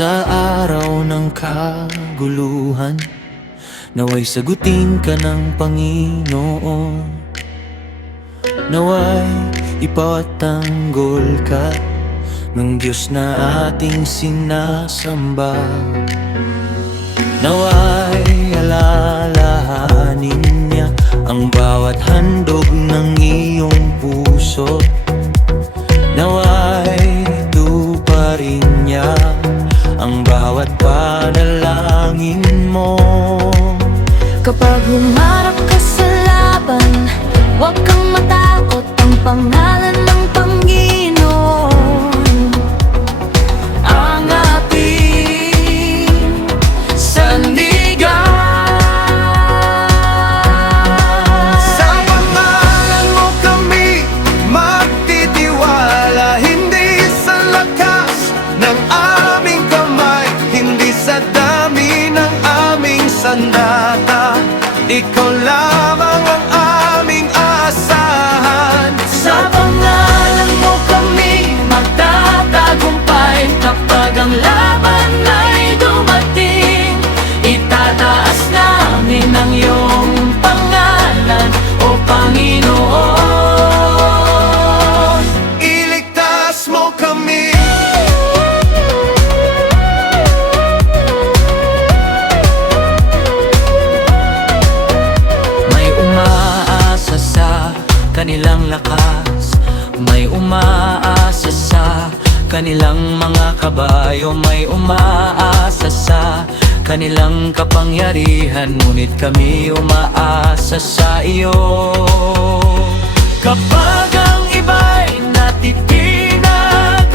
Sa araw ng kaguluhan, naway sagutin ka ng Panginoon. Naway ipatanggol ka ng Diyos na ating sinasamba. Naway alalahanin niya ang bawat handog ng iyong puso. Naway tuparin niya ang bawat panalangin mo. Kapag humarap ka sa laban, huwag kang matakot, ang pangalan ng Panginoon ang ating sandigan. Sa pangalan mo kami magtitiwala, hindi sa lakas ng aming kamay, hindi sa dami ng aming sandata. Ikaw lamang ang aming asahan. Sa pangalan mo kami magtatagumpay. Kapag ang laban ay dumating, itataas namin ang iyong pangalan, O Panginoon. Iligtas mo kami. Kanilang lakas, may umaasa sa kanilang mga kabayo, may umaasa sa kanilang kapangyarihan, ngunit kami umaasa sa iyo. Kapag ang iba'y natitinag,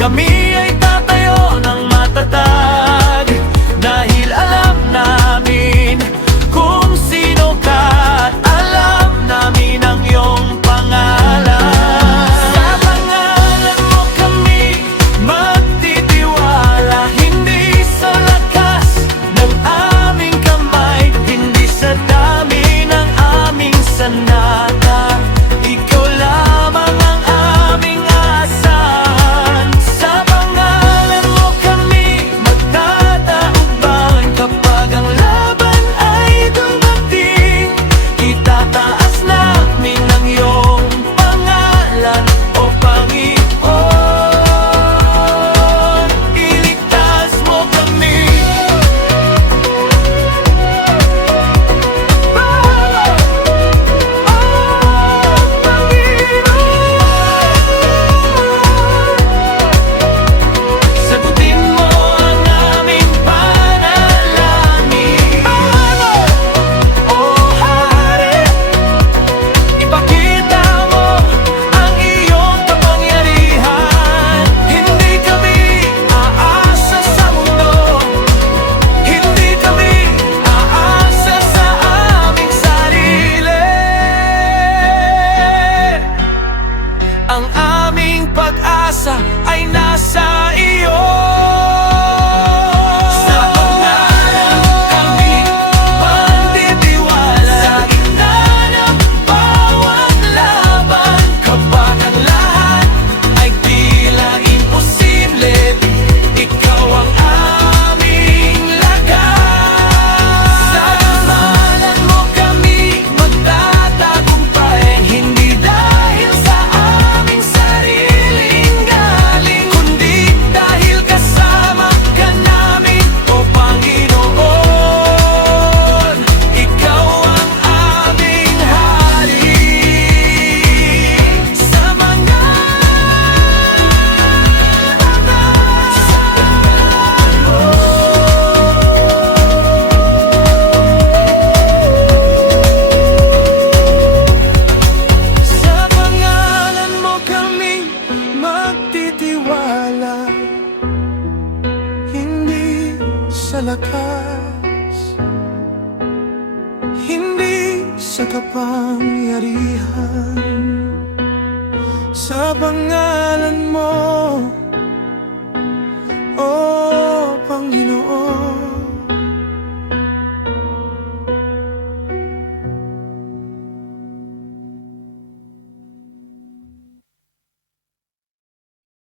kami ay tatayo ng matatag, dahil alam namin kung sino ka at alam namin ang iyong pangalan. Sa pangalan mo kami magtitiwala, hindi sa lakas ng aming kamay, hindi sa dami ng aming sandata. Ikaw lamang ang aming asahan. Sa pangalan mo kami magtatagumpay. Kapag ang laban ay dumating, itataas namin ang iyong pangalan, O Panginoon. Iligtas mo kami. Sagutin mo ang aming panalangin, O Hari. Ipakita mo ang iyong kapangyarihan. Hindi kami aasa sa mundo, hindi kami aasa sa aming sarili. Ang aming pag-asa ay nasa iyo. Sa pangalan mo kami magtitiwala, sa gitna ng bawat laban. Kapag ang lahat ay tila imposible, ikaw ang aming lakas. Sa pangalan mo kami magtatagumpay, hindi dahil sa aming sariling galing, kundi dahil kasama ka namin, O Panginoon. Ikaw ang aming hari. Sa mga Sa pangalan mo kami magtitiwala, hindi sa lakas, hindi sa kapangyarihan. Sa pangalan mo